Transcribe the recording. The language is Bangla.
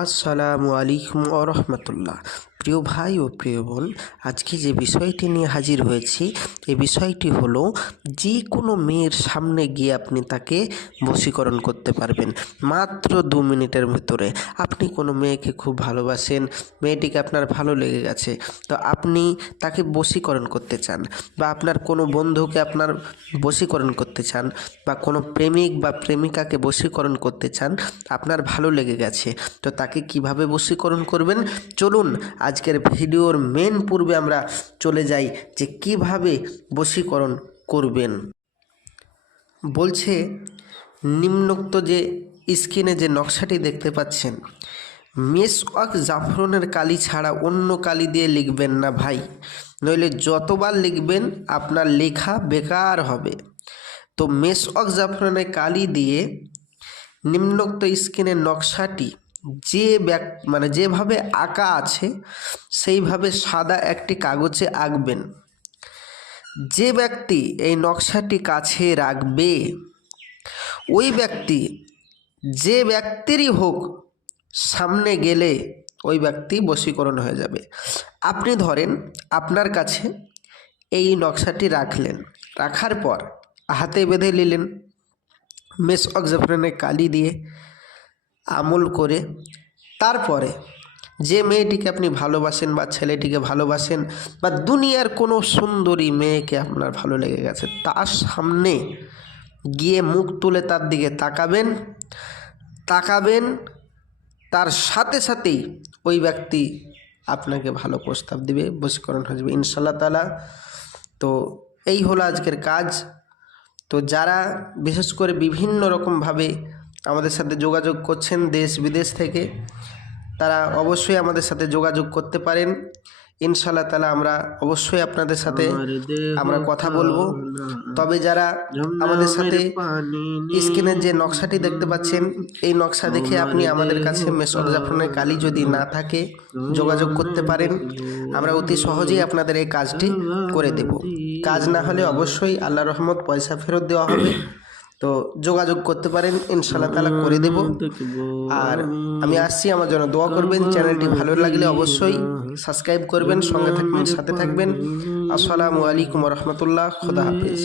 আসসালামু আলাইকুম রহমতুল্লাহ। প্রিয় ভাই ও প্রিয় বোন, আজকে যে বিষয়টি নিয়ে হাজির হয়েছি এই বিষয়টি হলো যে কোনো মেয়ের সামনে গিয়ে আপনি তাকে বশীকরণ করতে পারবেন মাত্র 2 মিনিটের ভেতরে। আপনি কোনো মেয়েকে খুব ভালোবাসেন, মেয়েটিকে আপনার ভালো লেগে গেছে, তো আপনি তাকে বশীকরণ করতে চান, বা আপনার কোনো বন্ধুকে আপনার বশীকরণ করতে চান, বা কোনো প্রেমিক বা প্রেমিকাকে বশীকরণ করতে চান, আপনার ভালো লেগে গেছে, তো তাকে কিভাবে বশীকরণ করবেন চলুন আজকের ভিডিওর মেন পূর্বে আমরা চলে যাই যে কিভাবে বশীকরণ করবেন। বলছে নিম্নোক্ত যে স্ক্রিনে যে নকশাটি দেখতে পাচ্ছেন, মেসওয়াক জাফরানের কালি ছাড়া অন্য কালি দিয়ে লিখবেন না ভাই, নইলে যতবার লিখবেন আপনার লেখা বেকার হবে। তো মেসওয়াক জাফরানের কালি দিয়ে নিম্নোক্ত স্ক্রিনের নকশাটি যেভাবে আঁকা আছে সেইভাবে সাদা একটি কাগজে আঁকবেন। যে ব্যক্তি এই নকশাটি কাছে রাখবে ওই ব্যক্তি যে ব্যক্তিরই হোক সামনে গেলে ওই ব্যক্তি বশীকরণ হয়ে যাবে। আপনি ধরেন আপনার কাছে এই নকশাটি রাখলেন, রাখার পর হাতে বেঁধে নিলেন, মেসওয়াক জাফরানের কালি দিয়ে আমল করে, তারপরে যে মেয়েটিকে আপনি ভালোবাসেন বা ছেলেটিকে ভালোবাসেন বা দুনিয়ার কোনো সুন্দরী মেয়েকে আপনার ভালো লেগে গেছে, তার সামনে গিয়ে মুখ তুলে তার দিকে তাকাবেন, তার সাথে সাথেই ওই ব্যক্তি আপনাকে ভালো প্রস্তাব দিবে, বশীকরণ হয়ে যাবে ইনশাআল্লাহ তাআলা। তো এই হলো আজকের কাজ। তো যারা বিশেষ করে বিভিন্ন রকমভাবে আমাদের সাথে যোগাযোগ করছেন দেশ বিদেশ থেকে, তারা অবশ্যই আমাদের সাথে যোগাযোগ করতে পারেন। ইনশাআল্লাহ তাআলা আমরা অবশ্যই আপনাদের সাথে আমরা কথা বলবো। তবে যারা আমাদের সাথে স্ক্রিনের যে নকশাটি দেখতে পাচ্ছেন, এই নকশা দেখে আপনি আমাদের কাছে মেসওয়াক জাফরানের কালি যদি না থাকে যোগাযোগ করতে পারেন, আমরা অতি সহজেই আপনাদের এই কাজটি করে দেব। কাজ না হলে অবশ্যই আল্লাহর রহমত পয়সা ফেরত দেওয়া হবে। তো যোগাযোগ করতে পারেন, ইনশাআল্লাহ তাআলা করে দেব। আর আমি আসছি, আমার জন্য দোয়া করবেন। চ্যানেলটি ভালো লাগলে অবশ্যই সাবস্ক্রাইব করবেন, সঙ্গে থাকবেন, সাথে থাকবেন। আসসালামু আলাইকুম রহমতুল্লাহ। খোদা হাফেজ।